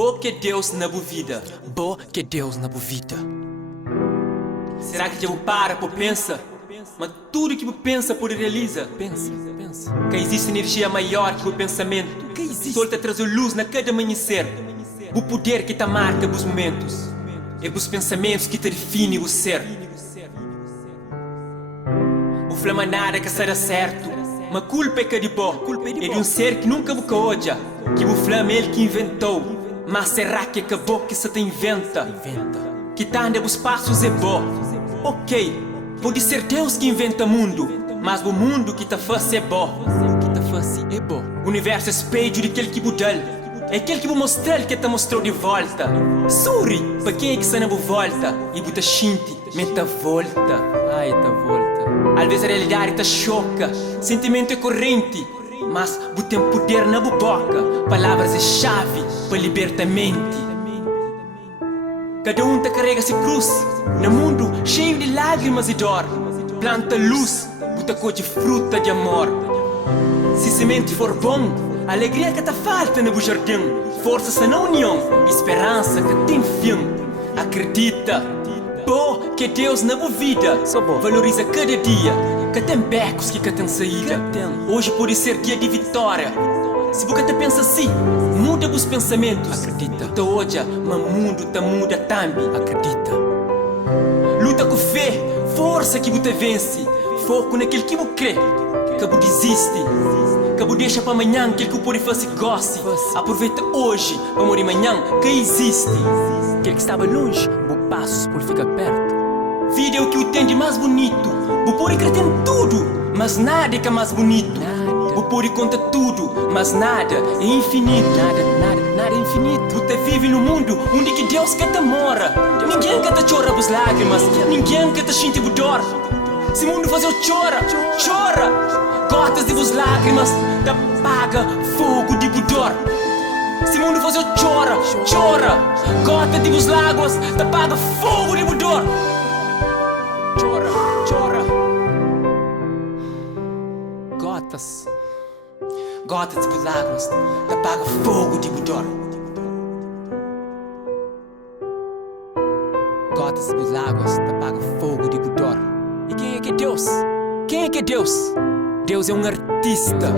Bo que Deus na boa vida. Bo que Deus na boa vida. Será que eu para por pensa? Mas tudo que você pensa por realiza. Pensa. Que existe energia maior que o pensamento. Que existe. Solta trazer luz na cada amanhecer. O poder que te marca os momentos. É os pensamentos que te definem o ser. O flama nada que será certo. Mas culpa é que é de bom. É de um ser que nunca você odia. Que o flama é ele que inventou. Mas será que acabou que se te inventa? Que tá anda os passos é bom. Ok, pode ser Deus que inventa o mundo. Mas o mundo que te faz é bom. O universo é espelho de aquele que mudou. É aquele que vou mostrar que te mostrou de volta. Sorri, para quem é que está na volta. E você sente, mente volta. Ai, tá volta. Às vezes a realidade te choca. Sentimento é corrente. Mas você tem poder na boca. Palavras é chave para libertar a mente. Cada um te carrega se cruz. No mundo cheio de lágrimas e dor. Planta luz, você colhe fruta de amor. Se semente for bom, alegria que te falta no jardim. Força na união, esperança que tem fim. Acredita, pô, que Deus na boa vida. Valoriza cada dia, que tem becos que tem saída. Hoje pode ser dia de vitória. Se você te pensa assim, muda os pensamentos. Acredita. Você odia, mas o mundo te muda também. Acredita. Luta com fé, força que você vence. Foco naquilo que você crê. Que você desiste. Que você deixa para amanhã aquilo que pode fazer goste. Aproveita hoje para morrer amanhã que existe. Aquele que estava longe, vou passos por ficar perto. Vida é o que o tem de mais bonito. Você pode acreditar em tudo, mas nada é mais bonito. Você pode contar tudo, mas nada é infinito. Nada é infinito. Você vive num mundo onde que Deus quer te mora. Ninguém quer te chorar as lágrimas. Ninguém quer te sentir dor. Se o mundo faz eu chora. Gotas de vos lágrimas te apaga fogo de dor. Se o mundo faz eu chora. Gotas de vos lágrimas te apaga fogo de dor. Chora. Gotas de lágrimas te apaga fogo de dor. Gotas de lágrimas te apaga fogo de dor. E quem é que é Deus? Quem é que é Deus? Deus é um artista.